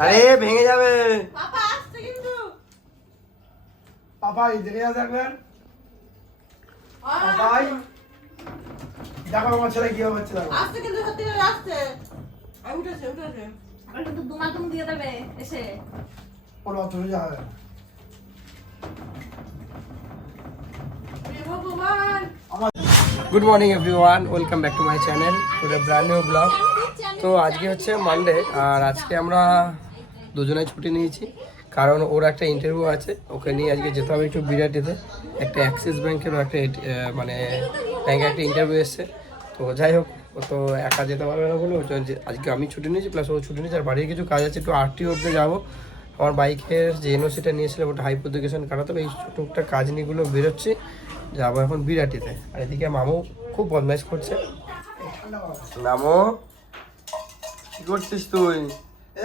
আরে ভেঙে যাবে বাবা আসছে কিন্তু। পাপাই দেখে যা দেখবেন আয়, পাপাই দেখো আমার ছেলে কি হচ্ছে দেখো আসছে কিন্তু সত্যি করে আসছে। আয়, উঠেছে, উঠেছে। আবার কিন্তু দুমাতুম দিয়ে দেবে এসে ওর অত ভগবান। Good morning everyone welcome back to my channel today brand new vlog তো আজকে হচ্ছে মানডে আর আজকে আমরা দুজনেই ছুটি নিয়েছি। কারণ ওর একটা ইন্টারভিউ আছে, ওকে নিয়ে আজকে যেতে হবে একটু বিরাটিতে। একটা অ্যাক্সিস ব্যাংকেরও একটা মানে ব্যাংকে একটা ইন্টারভিউ এসছে। তো যাই হোক, ও তো একা যেতে পারবে না বলে আজকে আমি ছুটি নিয়েছি প্লাস ও ছুটি নিয়েছি। আর বাড়ির কিছু কাজ আছে, একটু আরটিওতে যাব। আমার বাইকের যে এনওসিটা নিয়েছিলাম ওটা হাইপোদিকেশন কাটাতে হবে। এই টুকটাক কাজ নিয়েগুলো বেরোচ্ছি। যাব এখন বিরাটিতে। আর এদিকে মামু খুব বদমাইশ করছে। মামু কি করছিস তুই? এই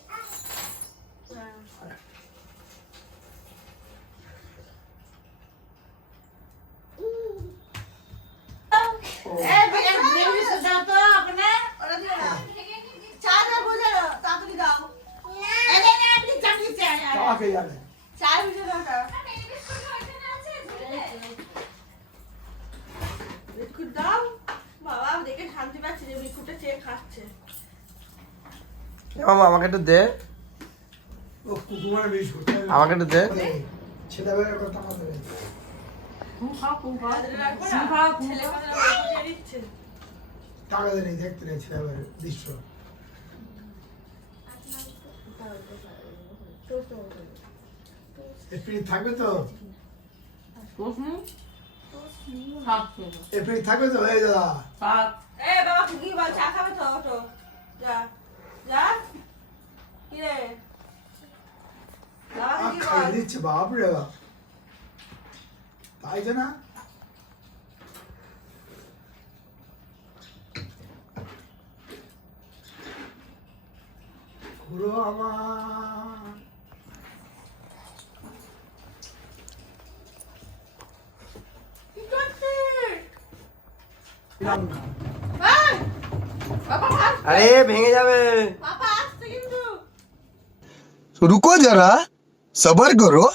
চেয়ে খাচ্ছে? মামা আমাকে একটু দে। ও কুকুমার বিস্কুট আমাকে একটু দে। ছেলেবেলার কথা। টাকা দেয় দেখতে নেই ছেলেবেলার দৃশ্য। এপ্রিল থাকবে তো? এপ্রিল থাকবে তো? এই দাদা। এ বাবা কি বল চা খাবে তো ওঠো যা যা কি রে বাবা আখ কি খাইয়ে বল দিচ্ছে বাপরে বাপ তাই তো না ঘুরো আমার কি করছিস দিলাম না এই! বাবা আসছে আরে ভেঙে যাবে। রুকো যারা সবার করো।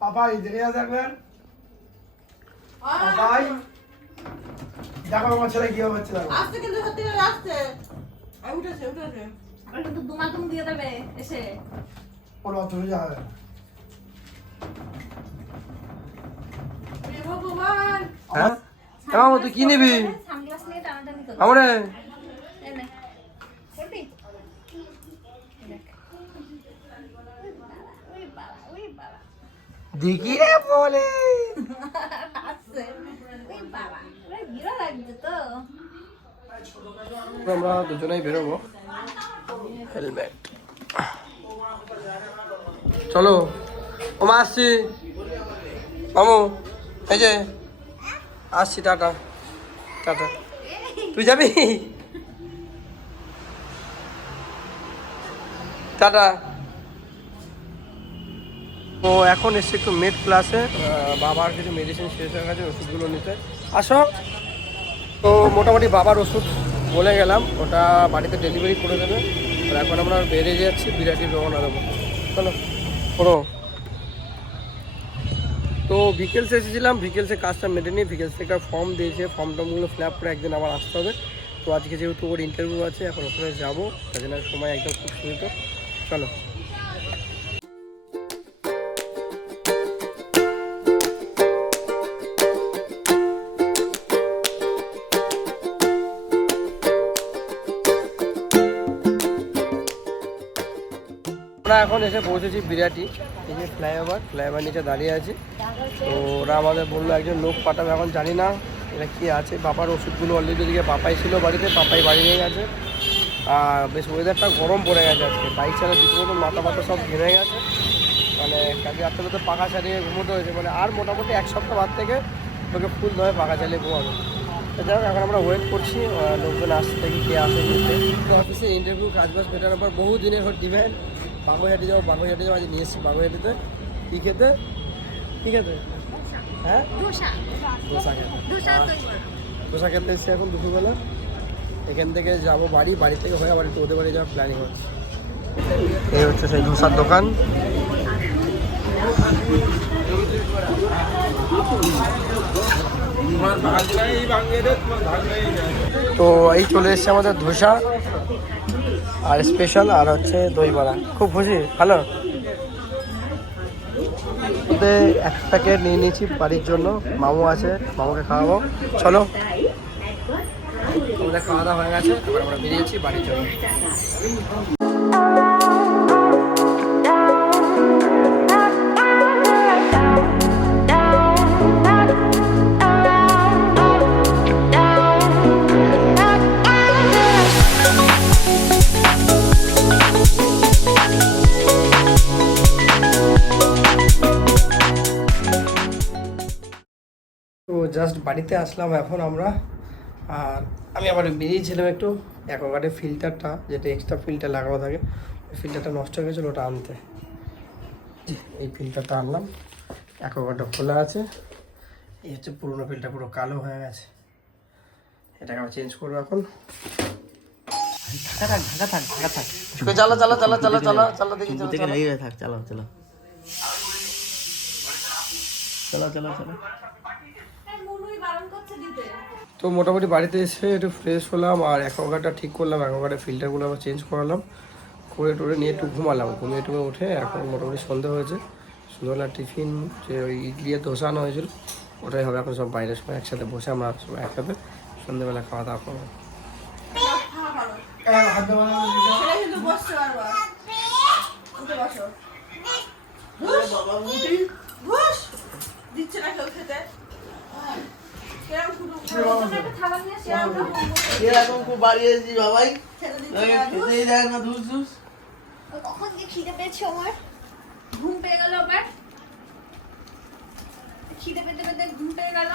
পাপা এদিকে থাকবেন? হ্যাঁ। পাপাই দেখো আমার ছেলে কি হচ্ছে দেখো। আসছে কিন্তু সত্যি করে আসছে। আই উঠেছে উঠেছে। আর কিন্তু দুমা তুমি দিয়ে দেবে এসে। ওর অত যাবে ভগবান। হ্যাঁ? তুই কি নিবি? আমরা। দেখি রে বলে। আমরা দুজনেই বেরোবো। হেলমেট চলো। ও মা আসছি। মামু, এই যে। আসছি, টাটা। টাটা। তুই যাবি? টাটা। তো এখন এসছে একটু মেড ক্লাসে বাবার কিছু মেডিসিন শেষ হয়ে গেছে, ওষুধগুলো নিতে। আসো। তো মোটামুটি বাবার ওষুধ বলে গেলাম, ওটা বাড়িতে ডেলিভারি করে দেবে। আর এখন আমরা বেরিয়ে যাচ্ছি, বিরাটির রওনা দেবো। চলো পড়ো তো ভিকেলসে এসেছিলাম ভিকেলসে কাজটা মেটে নিয়ে ভিকেলস থেকে ফর্ম দিয়েছে। ফর্ম টর্মগুলো ফিল আপ করে একদিন আবার আসতে হবে। তো আজকে যেহেতু ওর ইন্টারভিউ আছে, এখন ওখানে যাব, তার জন্য সময় একদম খুব সীমিত চলো। এখন এসে পৌঁছেছি বিরাটি। এই যে ফ্লাইওভার ফ্লাইওভার নিচে দাঁড়িয়ে আছি। তো ওরা আমাদের বলল একজন লোক পাঠাবে, এখন জানি না এটা কি আছে। বাবার ওষুধগুলো অলরেডি ওদিকে পাপাই ছিল বাড়িতে, পাপাই বাড়ি নিয়ে গেছে। আর বেশ ওয়েদারটা গরম পড়ে গেছে আজকে। বাইক চালা রীতিমতো মাথা মাথা সব ঘেমে গেছে। মানে কাজে রাত্রে পাখা চালিয়ে ঘুমোতে হয়েছে। মানে আর মোটামুটি এক সপ্তাহ বাদ থেকে তোকে ফুল ধরে পাখা চালিয়ে ঘুমাবে। তো যাই হোক, এখন আমরা ওয়েট করছি। লোকজন আসতে দেখি কে আসে অফিসে ইন্টারভিউ কাজ বাজ মেটানোর পর বহু দিনের হর বাগুইহাটি যাব বাগুইহাটি যাব আজ নিয়ে এসেছি বাগুইহাটিতে কী খেতে? কী খেতে? হ্যাঁ? দোসা খেতে। দোসা এসেছি এখন দুপুরবেলা। এখান থেকে যাব বাড়ি বাড়ি থেকে হয়ে আবার একটু ওদের বাড়ি যাওয়ার প্ল্যানিং হচ্ছে। এই হচ্ছে সেই ধোসার দোকান। তো এই চলে এসছে আমাদের ধোসা। আর স্পেশাল আর হচ্ছে দই বড়া খুব খুশি? ভালো? একটাকে এক প্যাকেট নিয়ে নিয়েছি বাড়ির জন্য। মামু আছে মামুকে খাওয়াবো। চলো। আমাদের খাওয়া দাওয়া হয়ে গেছে এবার আমরা বেরিয়েছি বাড়ির জন্য। জাস্ট বাড়িতে আসলাম এখন আমরা। আর আমি আবার বেরিয়েছিলাম একটু অ্যাকোয়াগার্ডের ফিল্টারটা যেটা এক্সট্রা ফিল্টার লাগানো থাকে। ওই ফিল্টারটা নষ্ট হয়ে গেছিল ওটা আনতে। এই ফিল্টারটা আনলাম। অ্যাকোয়াগার্ডটা খোলা আছে। এই হচ্ছে পুরোনো ফিল্টার পুরো কালো হয়ে গেছে। এটাকে আবার চেঞ্জ করব এখন। চালা চালা চালা চালা চালা চালা দেখি চালা, চালা। থাক চালাও চালাও চালাও চালাও চালাও তো মোটামুটি বাড়িতে এসে একটু ফ্রেশ হলাম আর অ্যাকোয়াগার্ডটা ঠিক করলাম অ্যাকোয়াগার্ডের ফিল্টারগুলো আবার চেঞ্জ করালাম। করে টোরে নিয়ে একটু ঘুমালাম। ঘুমিয়ে টুমে উঠে এখন মোটামুটি সন্ধে হয়েছে। সন্ধ্যাবেলা টিফিন যে ওই ইডলি আর ধোসা আনা হয়েছিল ওটাই হবে। এখন সব বাইরের সময় একসাথে বসে আমরা সবাই একসাথে সন্ধ্যেবেলা খাওয়া দাওয়া করব। উঠে বসো। ঘুষ দিচ্ছে না কেউ খেতে। এরকম খুব বাড়িয়েছি বাবাই। খেতে দিচ্ছে না খেতেই দেয় না ধুস ধুস কখন যে খিদে পেয়েছে আমার? ঘুম পেয়ে গেল আবার। খিদে পেতে পেতে ঘুম পেয়ে গেল।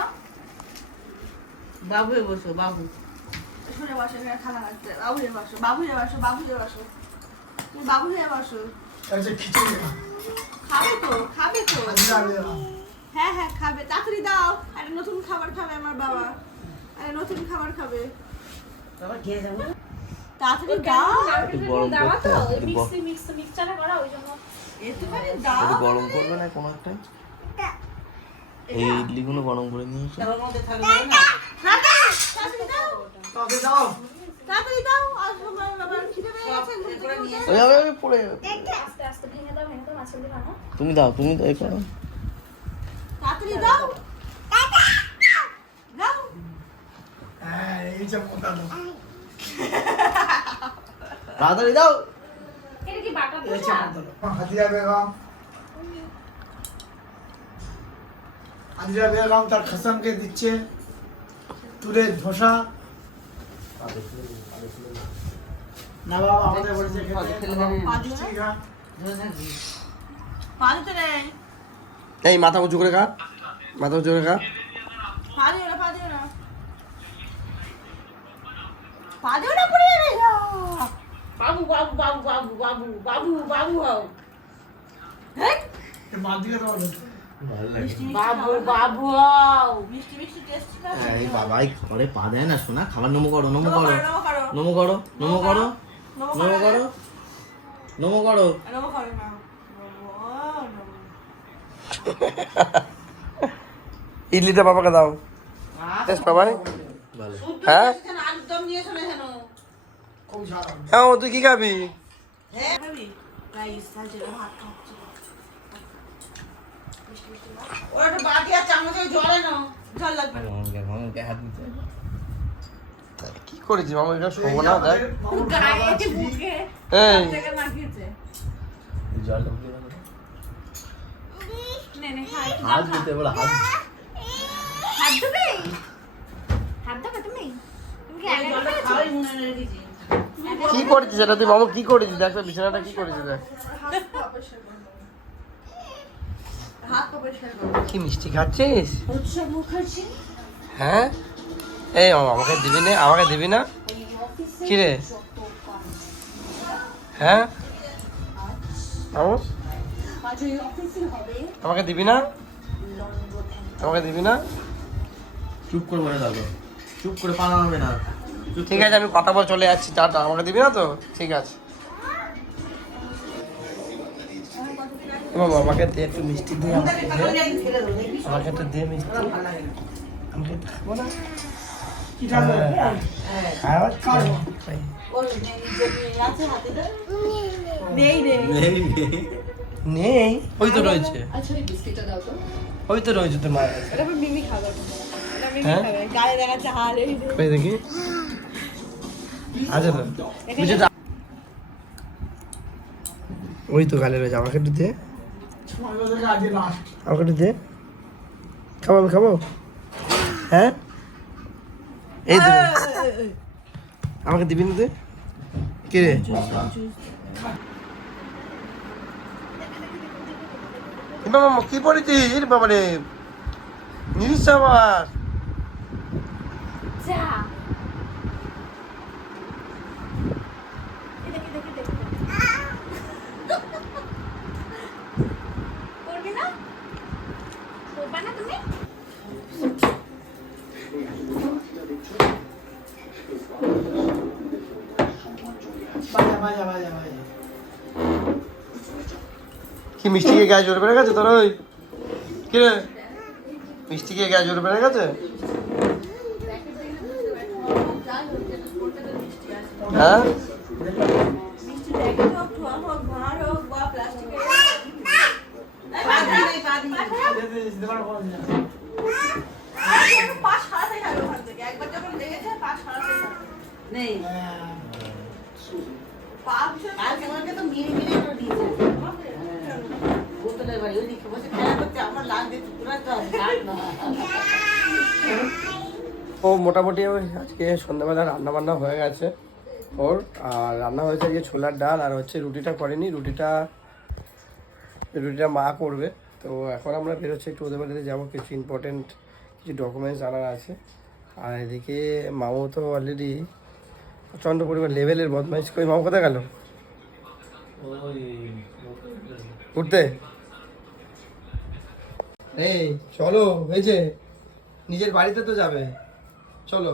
বাবু বসো বাবু। শুনে বসো এখানে থালা রাখতে বাবু হয়ে বসো বাবু হয়ে বসো। বাবু হয়ে বসো। তুমি বাবু হয়ে বসো। খাবে তো খাবে তো। হ্যাঁ হ্যাঁ খাবে। তাড়াতাড়ি দাও। একটা নতুন খাবার খাবে আমার বাবা। একটা নতুন খাবার খাবে। তাড়াতাড়ি দাও। একটু গরম করতে একটু গ- একটুখানি দাও গরম করবে না কোনো একটা? এই ইডলিগুলো গরম করে নিয়ে এসো না, না, তাড়াতাড়ি দাও। তাকে দাও। তাড়াতাড়ি দাও। আর আমার বাবার খিদে পেয়ে গেছে ঘুম থেকে উঠে। ওই যাবে পড়ে যাবে। আস্তে আস্তে ভেঙে দাও ভেঙে দাও মাছের দিয়ে তুমি দাও তুমি তো এই করো তাড়াতাড়ি দাও দাও হ্যাঁ এই যে মোটা দাও তাড়াতাড়ি দাও এটা কি বাটা এই যে মোটা দাও হাদিয়া বেগম হাদিয়া বেগম তার খাসানকে দিচ্ছে তুলে ধোসা না বাবা আমাদের খেতে এই মাথা উঁচু করে খা মাথা উঁচু করে খা পা দিও না পা দিও না পা দিও না পড়ে যাবে। বাবু বাবু বাবু বাবু বাবু বাবু বাবু হও। হ্যাঁ দিয়ে দাও বাবু বাবু মিষ্টি মিষ্টি টেস্ট না? হ্যাঁ, এই বাবাই ঘরে পা দেয় না শোনা খাবার নমো করো নমো নমো করো। করো নমো করো। নমো করো নমো করো। নমো করো। নমো করো। না নমো নমো ইডলিটা বাবাকে দাও। বেশ বাবাই। হ্যাঁ? একদম নিয়ে এসো না কেন? খুব ঝাল হবে। হ্যাঁ ও তুই কি খাবি? হ্যাঁ খাবি। রাইস খাচ্ছি ভাত খাচ্ছি ওরা একটা বাটি আর চামচে জল এনো। জল লাগবে। না মামাকে হাত দিতে। কি করেছিস মামা এটা না দেখ। গায়ে এই। নে নে হাত দিতে বলে হাত দেবে হাত দেবে তুমি তুমি কি করেছিস এটা? তুই মামা কি করেছিস? দেখ বিছানাটা কি করেছিস দেখ। কি মিষ্টি খাচ্ছিস? হ্যাঁ? এই মামা আমাকে দিবি না? আমাকে দিবি না? কি রে? হ্যাঁ? মামু আমাকে দিবি না? আমাকে দিবি না? চুপ করে বলে দাও চুপ করে পালাবে না। ঠিক আছে আমি কথা বলে চলে যাচ্ছি। টাটা আমাকে দিবি না তো? ঠিক আছে। মামা আমাকে দে একটু মিষ্টি দে আমাকে একটু দে মিষ্টি। আমাকে খাব না। নেই ওই তো রয়েছে। আচ্ছা এই বিস্কিটটা দাও তো। ওই তো রয়েছে তোর মায়ের হ্যাঁ? কই দেখি। তো বুঝে ওই তো গালে রয়েছে আমাকে একটু দে। আমাকে একটু দে। খাব আমি খাব? হ্যাঁ? এই তো আমাকে দিবি না তুই কে রে? বাবা কি পড়েছিস? বাবা রে নিরিস আবার যা। করবি না? করবা না তুমি। কি মিষ্টি খেয়ে গায়ে জোর বেড়ে গেছে তোর ওই? কি রে? মিষ্টি খেয়ে গায়ে জোর বেড়ে গেছে? হ্যাঁ? ও মোটামুটি আজকে সন্ধ্যাবেলা রান্না বান্না হয়ে গেছে। ওর, আর রান্না হয়েছে আজকে ছোলার ডাল, আর হচ্ছে রুটিটা করেনি, রুটিটা রুটিটা মা করবে। তো এখন আমরা বেরোচ্ছি, একটু ওদের বাড়িতে যাব, কিছু ইম্পর্টেন্ট কিছু ডকুমেন্টস আনার আছে। আর এদিকে মামু তো অলরেডি প্রচণ্ড পরিমাণ লেভেলের বদমাইশ। করে মামু কোথায় গেল? ঘুরতে এই, চলো হয়েছে নিজের বাড়িতে তো যাবে। চলো।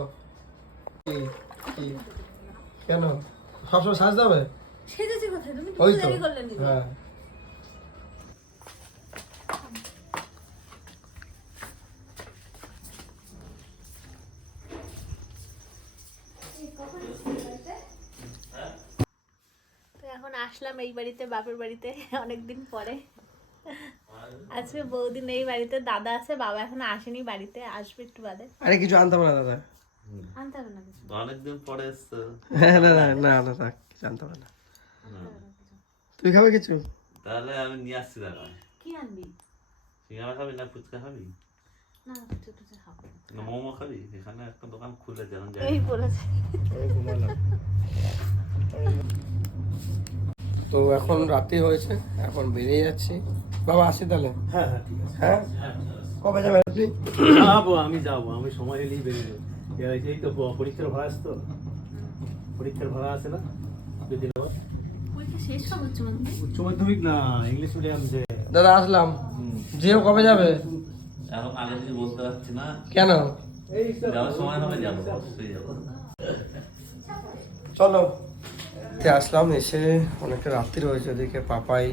কি কি? কেন? সবসময় সাজতে হবে সেজেছি কোথায়? তুমি ওই তো। হ্যাঁ। এখন আসলাম এই বাড়িতে বাপের বাড়িতে অনেকদিন পরে। আজকে বৌদিন এই বাড়িতে দাদা আছে বাবা এখনও আসেনি বাড়িতে আসবে একটু বাদে। আরে কিছু আনতে হবে না দাদা। অনেকদিন পরে এসছো। হ্যাঁ, না না তুই খাবে কিছু? তাহলে আমি নিয়ে আসছি দাদা কি আনবি? সিঙ্গারা খাবি না ফুচকা খাবি? না মোমো খাবি? এখানে একটা দোকান খুলে যেমন যাই। এই বলেছে। তো এখন রাত্রি হয়েছে এখন বেরিয়ে যাচ্ছি। বাবা আসি তাহলে? হ্যাঁ হ্যাঁ ঠিক আছে। হ্যাঁ? কবে যাবে আপনি? যাব আমি যাব আমি সময় এলেই বেরিয়ে যাব। এই তো পরীক্ষার ভাড়া আছে তো? পরীক্ষার ভাড়া আছে না? দুদিন আবার উচ্চ মাধ্যমিক না ইংলিশ মিডিয়াম যে। দাদা আসলাম। জিও কবে যাবে? এখন আগে কিছু বলতে পারছি না। কেন? যাওয়ার সময় হবে যাব অবশ্যই যাব। চলো। তে আসলাম এসে অনেকটা রাত্রি হয়েছে ওদিকে পাপাই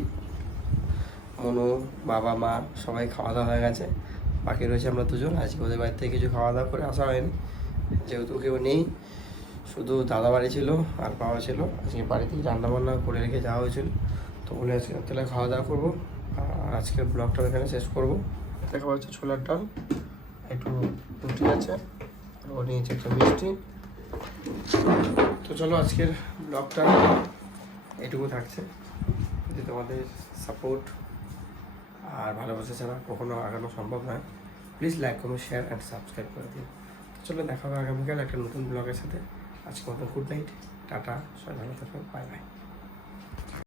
মনু বাবা মা সবাই খাওয়া দাওয়া হয়ে গেছে। বাকি রয়েছে আমরা দুজন আজকে ওদের বাড়ি থেকে কিছু খাওয়া দাওয়া করে আসা হয়নি। যেহেতু কেউ নেই, শুধু দাদা বাড়ি ছিল আর বাবা ছিল। আজকে বাড়িতেই রান্না বান্না করে রেখে যাওয়া হয়েছিল। তো বলে আজকে তাহলে খাওয়া দাওয়া করব। আর আজকের ব্লগটা এখানে শেষ করব। দেখা হচ্ছে ছোলার ডাল। একটু রুটি আছে, আর ওর নিয়েছে একটা মিষ্টি। তো চলো আজকের ব্লগটা এটুকু থাকছে। যদি তোমাদের সাপোর্ট আর ভালোবাসা ছাড়া কখনো আগানো সম্ভব নয় প্লিজ লাইক করো শেয়ার অ্যান্ড সাবস্ক্রাইব করে দিও। চলো দেখা হবে আগামীকাল একটা নতুন ব্লগের সাথে। আজকে মতো গুড নাইট টাটা, সবাই ভালো থাকবেন বাই বাই